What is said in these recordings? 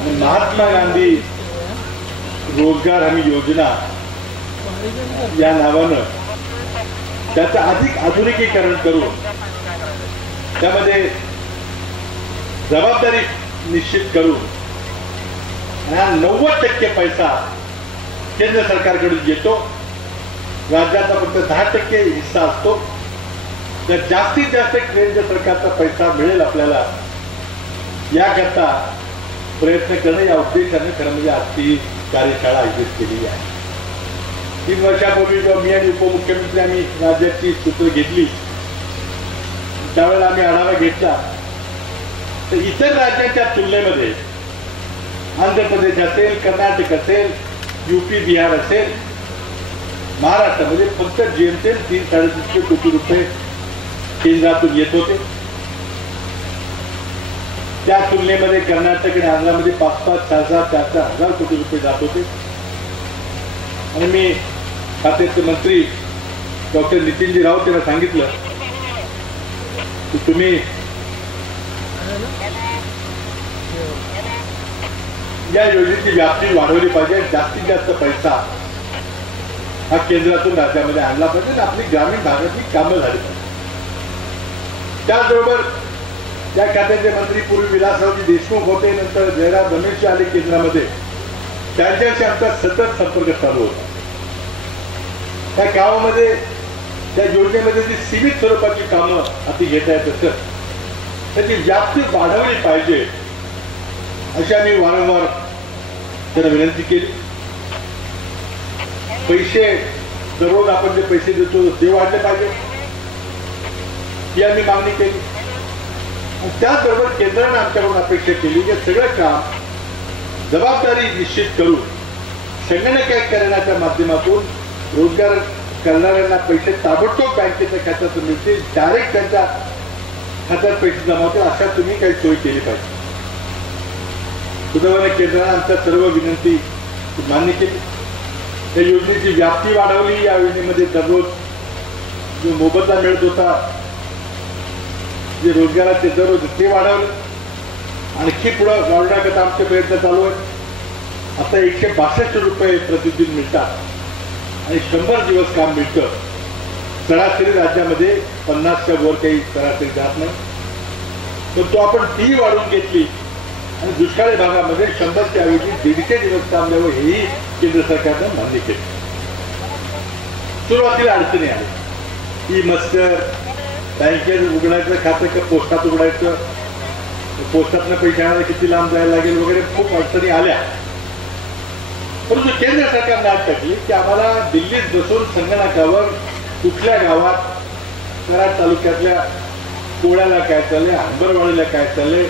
महात्मा गांधी रोजगार हमी योजना या नावानं त्याचं अधिक आधुनिकीकरण करून त्यामध्ये जबाबदारी निश्चित करून 90% पैसा केंद्र सरकारकडून येतो, राज्याचा फक्त 10% हिस्सा असतो। तर जास्तीत जास्त केंद्र सरकारचा पैसा मिळेल आपल्याला याकरता प्रयत्न करणं या उद्देशाने खरं म्हणजे आजची कार्यशाळा आयोजित केलेली आहे। 3 वर्षापूर्वी जेव्हा मी आणि उपमुख्यमंत्री आम्ही राज्याची सूत्र घेतली त्यावेळेला आम्ही आढावा घेतला तर इतर राज्यांच्या तुलनेमध्ये आंध्र प्रदेश असेल, कर्नाटक असेल, यूपी बिहार असेल, महाराष्ट्रामध्ये फक्त जेमतेम 300-350 कोटी रुपये केंद्रातून येत होते। त्या तुलनेमध्ये कर्नाटक आणि आंध्रामध्ये 5-5, 6-6, 4-4 हजार कोटी रुपये जात होते। आणि मी खात्याचे मंत्री डॉक्टर नितीनजी राऊत यांना सांगितलं की तुम्ही या योजनेची व्याप्ती वाढवली पाहिजे, जास्तीत जास्त पैसा हा केंद्रातून राज्यामध्ये आणला पाहिजे आणि आपली ग्रामीण भागातली कामं झाली पाहिजे। त्याचबरोबर या खात्याचे मंत्री पूर्वी विलासरावजी देशमुख होते, नंतर जयराम रमेश आले केंद्रामध्ये, त्यांच्याशी आमचा सतत संपर्क चालू होता। त्या गावामध्ये त्या योजनेमध्ये जी सीमित स्वरूपाची कामं हाती घेता येत असत त्याची व्याप्ती वाढवली पाहिजे अशी आम्ही वारंवार त्यांना विनंती केली। पैसे दररोज आपण जे पैसे देतो ते वाढले पाहिजे ही आम्ही मागणी केली। त्याचबरोबर केंद्राने आमच्याकडून अपेक्षा केली की सगळं काम जबाबदारी निश्चित करून संगणकीकरणाच्या माध्यमातून रोजगार करणाऱ्यांना पैसे ताबडतोब बँकेच्या खात्यात मिळतील, डायरेक्ट त्यांच्या खात्यात पैसे जमा होतील अशा तुम्ही काही सोय केली पाहिजे। सुदैवाने केंद्राने आमच्या सर्व विनंती मान्य केली। त्या योजनेची व्याप्ती वाढवली, या योजनेमध्ये दररोज जो मोबदला मिळत होता, जे रोजगाराचे दर होते ते वाढवले, आणखी पुढे वाढवण्याकरता आमचे प्रयत्न चालू आहेत। आता 162 रुपये प्रतिदिन मिळतात आणि 100 दिवस काम मिळतं। सरासरी राज्यामध्ये 50च्या वर काही सरासरी जात नाही, पण तो आपण ती वाढवून घेतली आणि दुष्काळी भागामध्ये 100च्या ऐवजी 150 दिवस काम द्यावं हेही केंद्र सरकारनं मान्य केलं। सुरुवातीला अडचणी आल्या, ई मस्टर, बँकेत उघडायचं खातं का पोस्टात उघडायचं, पोस्टातनं पैसे आणायला किती लांब जायला लागेल वगैरे खूप अडचणी आल्या। परंतु केंद्र सरकारने आज टाकली की आम्हाला दिल्लीत बसून संगणकावर कुठल्या गावात, कराड तालुक्यातल्या कोळ्याला काय चालले, हंबरवाडीला काय चालले,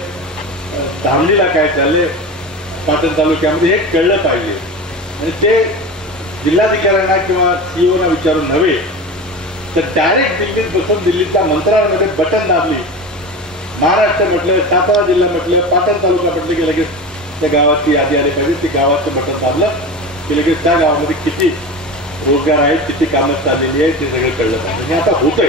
धामणीला काय चालले, पाटण तालुक्यामध्ये हे कळलं पाहिजे। आणि ते जिल्हाधिकाऱ्यांना किंवा सीईओना विचारून नव्हे तर डायरेक्ट दिल्लीत बसून दिल्लीच्या मंत्रालयामध्ये बटन दाबली, महाराष्ट्र म्हटलं, सातारा जिल्हा म्हटलं, पाटण तालुका म्हटलं की लगेच त्या गावाची यादी आली पाहिजे। ते गावाचं बटन दाबलं की लगेच त्या गावामध्ये किती रोजगार आहेत, किती कामं चाललेली आहे ते सगळं कळलं पाहिजे। हे आता होतंय।